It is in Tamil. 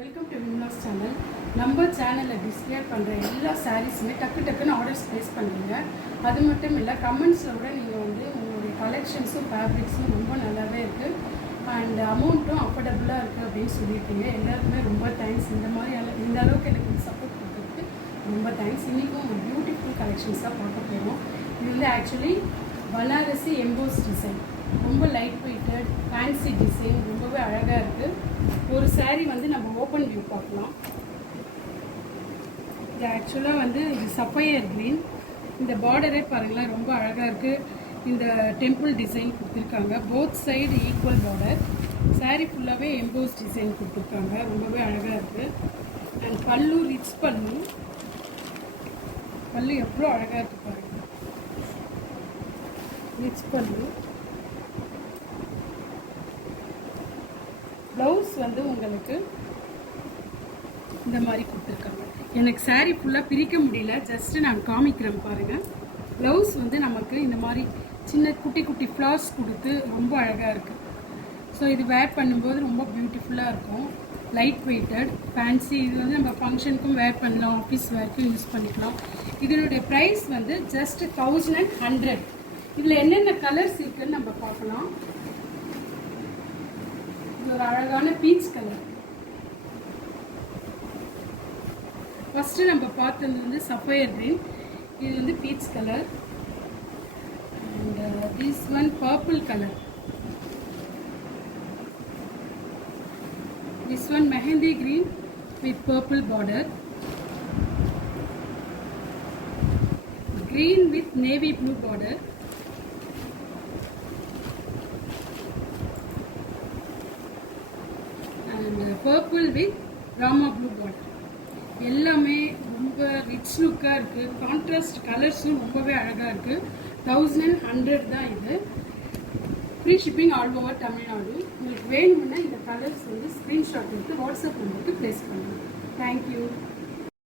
Welcome to விம்லாஸ் channel. நம்ம சேனலில் டிஸ்பிளே பண்ணுற எல்லா சாரீஸுமே டக்குன்னு ஆர்டர்ஸ் ப்ளேஸ் பண்ணுறீங்க. அது மட்டும் இல்லை, கமெண்ட்ஸில் கூட நீங்கள் வந்து உங்களுடைய கலெக்ஷன்ஸும் ஃபேப்ரிக்ஸும் ரொம்ப நல்லாவே இருக்குது அண்ட் அமௌண்ட்டும் அஃபோர்டபுளாக இருக்குது அப்படின்னு சொல்லியிருக்கீங்க. எல்லாருக்குமே ரொம்ப தேங்க்ஸ். இந்த அளவுக்கு எனக்கு சப்போர்ட் கொடுத்ததுக்கு ரொம்ப தேங்க்ஸ். இன்றைக்கும் ஒரு பியூட்டிஃபுல் கலெக்ஷன்ஸாக பார்க்க போகிறோம். இது வந்து ஆக்சுவலி பனாரசி எம்போஸ் டிசைன், ரொம்ப லைட் வெயிட்டட் ஃபேன்சி டிசைன், ரொம்பவே அழகாக இருக்குது. ஒரு சாரீ வந்து நம்ம ஓப்பன் வியூ பார்க்கலாம். இது ஆக்சுவலாக வந்து இது சஃபயர் க்ரீன். இந்த பார்டரே பாருங்களேன், ரொம்ப அழகாக இருக்குது. இந்த டெம்பிள் டிசைன் கொடுத்துருக்காங்க. Both side equal border. Sari ஃபுல்லாகவே எம்போஸ் டிசைன் கொடுத்துருக்காங்க, ரொம்பவே அழகாக இருக்குது. அண்ட் பல்லு ரிச் பல்லு எவ்வளோ அழகாக இருக்குது பாருங்கள். ரிச் பல்லு. ப்ளவுஸ் வந்து உங்களுக்கு இந்த மாதிரி கொடுத்துருக்காங்க. எனக்கு சாரீ ஃபுல்லாக பிரிக்க முடியல, ஜஸ்ட்டு நான் காமிக்கிறேன் பாருங்கள். ப்ளவுஸ் வந்து நமக்கு இந்த மாதிரி சின்ன குட்டி குட்டி ஃப்ளார்ஸ் கொடுத்து ரொம்ப அழகாக இருக்குது. ஸோ இது வேர் பண்ணும்போது ரொம்ப பியூட்டிஃபுல்லாக இருக்கும். Light weighted fancy. இது வந்து நம்ம ஃபங்க்ஷனுக்கும் வேர் பண்ணலாம், ஆஃபீஸ் வேர்க்கும் யூஸ் பண்ணிக்கலாம். இதனுடைய ப்ரைஸ் வந்து ஜஸ்ட் 1100. இதில் என்னென்ன கலர்ஸ் இருக்குதுன்னு நம்ம பார்க்கலாம். இது ஒரு அழகான பீச் கலர். ஃபர்ஸ்ட் நம்ம பார்த்தது வந்து சஃபயர் கிரீன். இது வந்து peach colour. And this one purple colour. This one mehndi green with purple border. Green with navy blue border. And purple with rama blue border. எல்லாமே ரொம்ப ரிச் லுக்காக இருக்குது. கான்ட்ராஸ்ட் கலர்ஸும் ரொம்பவே அழகாக இருக்குது. 1100 தான் இது. Free shipping all over Tamil Nadu. உங்களுக்கு வேணும்னா இந்த கலர்ஸ் வந்து ஸ்க்ரீன்ஷாட் எடுத்து வாட்ஸ்அப் நம்பருக்கு ப்ளேஸ் பண்ணுங்கள். தேங்க்யூ.